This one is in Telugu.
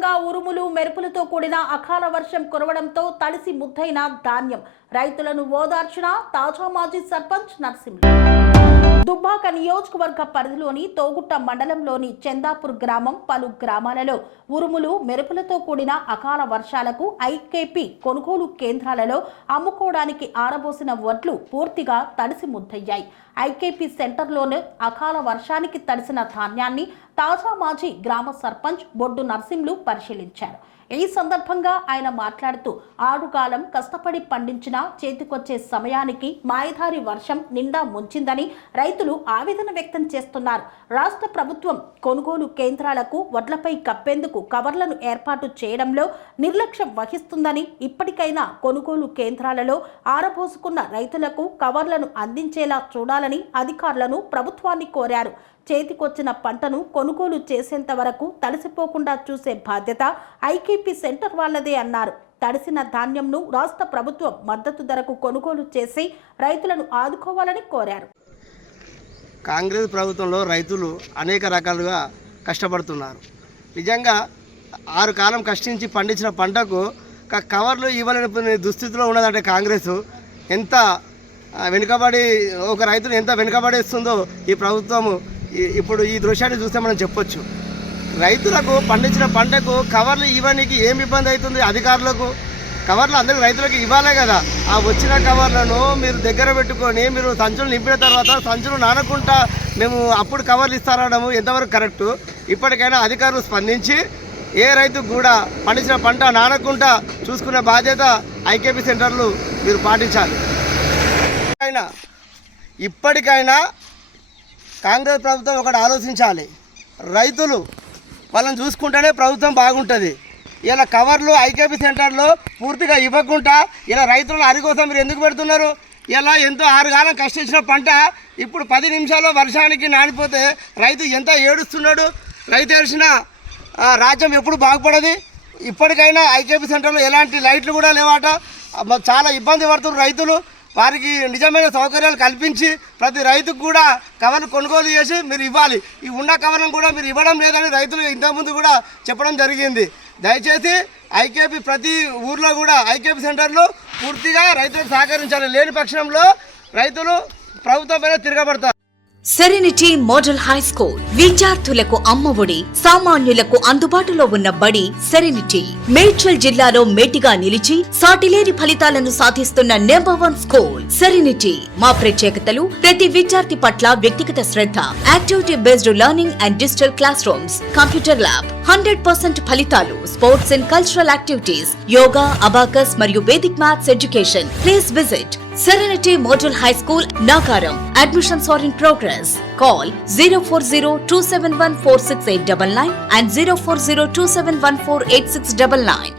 వ్యాప్తంగా ఉరుములు మెరుపులతో కూడిన అకాల వర్షం కురవడంతో తడిసి ముద్దైన ధాన్యం రైతులను ఓదార్చిన తాజా మాజీ సర్పంచ్ నర్సింహులు. దుబ్బాక నియోజకవర్గ పరిధిలోని తోగుట్ట మండలంలోని చందాపూర్ గ్రామం పలు గ్రామాలలో ఉరుములు మెరుపులతో కూడిన అకాల వర్షాలకు ఐకేపీ కొనుగోలు కేంద్రాలలో అమ్ముకోవడానికి ఆరబోసిన వడ్లు పూర్తిగా తడిసి ముద్దయ్యాయి. ఐకేపీ సెంటర్లోని అకాల వర్షానికి తడిసిన ధాన్యాన్ని తాజా మాజీ గ్రామ సర్పంచ్ బొడ్డు నర్సింహులు పరిశీలించారు. ఈ సందర్భంగా ఆయన మాట్లాడుతూ ఆరుగాలం కష్టపడి పండించిన చేతికొచ్చే సమయానికి మాయదారి వర్షం నిండా ముంచిందని రైతులు ఆవేదన వ్యక్తం చేస్తున్నారు. రాష్ట్ర ప్రభుత్వం కొనుగోలు కేంద్రాలకు వడ్లపై కప్పేందుకు కవర్లను ఏర్పాటు చేయడంలో నిర్లక్ష్యం వహిస్తుందని, ఇప్పటికైనా కొనుగోలు కేంద్రాలలో ఆరబోసుకున్న రైతులకు కవర్లను అందించేలా చూడాలని అధికారులను ప్రభుత్వాన్ని కోరారు. చేతికొచ్చిన పంటను కొనుగోలు చేసేంత వరకు తడిసిపోకుండా చూసే బాధ్యత ఐకేపీ సెంటర్ వాళ్లదే అన్నారు. తడిసిన ధాన్యంను రాష్ట్ర ప్రభుత్వం మద్దతు ధరకు కొనుగోలు చేసి రైతులను ఆదుకోవాలని కోరారు. కాంగ్రెస్ ప్రభుత్వంలో రైతులు అనేక రకాలుగా కష్టపడుతున్నారు. నిజంగా 6 కాలం కష్టించి పండించిన పంటకు కవర్లు ఇవ్వలేని దుస్థితిలో ఉన్నదంటే కాంగ్రెస్ ఎంత వెనుకబడి, ఒక రైతును ఎంత వెనుకబడేస్తుందో ఈ ప్రభుత్వము ఇప్పుడు ఈ దృశ్యాన్ని చూస్తే మనం చెప్పొచ్చు. రైతులకు పండించిన పంటకు కవర్లు ఇవ్వడానికి ఏమి ఇబ్బంది అవుతుంది? అధికారులకు కవర్లు అందరికీ రైతులకు ఇవ్వాలే కదా. ఆ వచ్చిన కవర్లను మీరు దగ్గర పెట్టుకొని మీరు సంచులు నింపిన తర్వాత సంచులు నానకుండా మేము అప్పుడు కవర్లు ఇస్తారనము ఎంతవరకు కరెక్టు? ఇప్పటికైనా అధికారులు స్పందించి ఏ రైతుకు కూడా పండించిన పంట నానకుండా చూసుకునే బాధ్యత ఐకేపీ సెంటర్లు మీరు పాటించాలి. ఇప్పటికైనా కాంగ్రెస్ ప్రభుత్వం ఒకటి ఆలోచించాలి. రైతులు వాళ్ళని చూసుకుంటేనే ప్రభుత్వం బాగుంటుంది. ఇలా కవర్లు ఐకేపీ సెంటర్లో పూర్తిగా ఇవ్వకుండా ఇలా రైతులను అరికోసం మీరు ఎందుకు పెడుతున్నారు? ఇలా ఎంతో 6 కాలం కష్టించిన పంట ఇప్పుడు 10 నిమిషాల్లో వర్షానికి నానిపోతే రైతు ఎంత ఏడుస్తున్నాడు. రైతు ఏడ్చిన రాజ్యం ఎప్పుడు బాగుపడది. ఇప్పటికైనా ఐకేపీ సెంటర్లో ఎలాంటి లైట్లు కూడా లేవాట. చాలా ఇబ్బంది పడుతున్నారు రైతులు. వారికి నిజమైన సౌకర్యాలు కల్పించి ప్రతి రైతుకు కూడా కవర్లు కొనుగోలు చేసి మీరు ఇవ్వాలి. ఈ ఉన్న కవర్లను కూడా మీరు ఇవ్వడం లేదని రైతులు ఇంతకుముందు కూడా చెప్పడం జరిగింది. దయచేసి ఐకేపీ ప్రతి ఊర్లో కూడా ఐకేపీ సెంటర్లు పూర్తిగా రైతులకు సహకరించాలి. లేని పక్షంలో రైతులు ప్రభుత్వం పైన తిరగబడతారు. సెరెనిటీ మోడల్ హై స్కూల్ విద్యార్థులకు అమ్మఒడి, సామాన్యులకు అందుబాటులో ఉన్న బడి సెరెనిటీ. మేడ్చల్ జిల్లాలో మేటిగా నిలిచి సాటిలేని ఫలితాలను సాధిస్తున్న #1 స్కూల్ సెరెనిటీ. మా ప్రత్యేకతలు ప్రతి విద్యార్థి పట్ల వ్యక్తిగత శ్రద్ధ, activity based learning and digital class rooms, computer lab, 100% ఫలితాలు, sports and cultural activities, yoga, abacus మరియు Vedic maths education. Please visit Serenity Model High School, Nagaram. Admissions are in progress. Call 040-271-46899 and 040-271-48699.